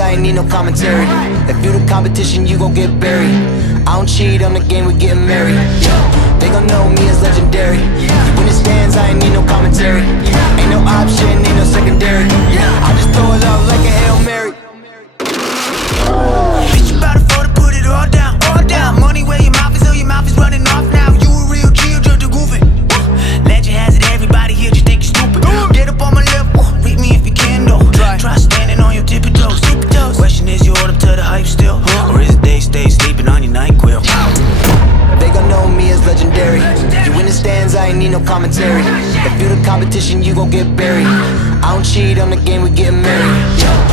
I ain't need no commentary. If you the competition, you gon' get buried. I don't cheat on the game, we getting married. They gon' know me as legendary. You in the stands, I ain't need no commentary. Ain't no option, ain't no secondary. I just throw it up like a Hail Mary. Bitch, you bout to fold to put it all down, all down. Money where your mouth is, oh your mouth is running off now. You a real G, you just a goofy. Legend has it, everybody here just think you stupid. Get up on my level, read me if you can though. Try standing on your tippy toes. Question is, you hold up to the hype still, or is it they stay sleeping on your NyQuil? They gon' know me as legendary. You in the stands, I ain't need no commentary. If you the competition, you gon' get buried. I don't cheat on the game, we getting married.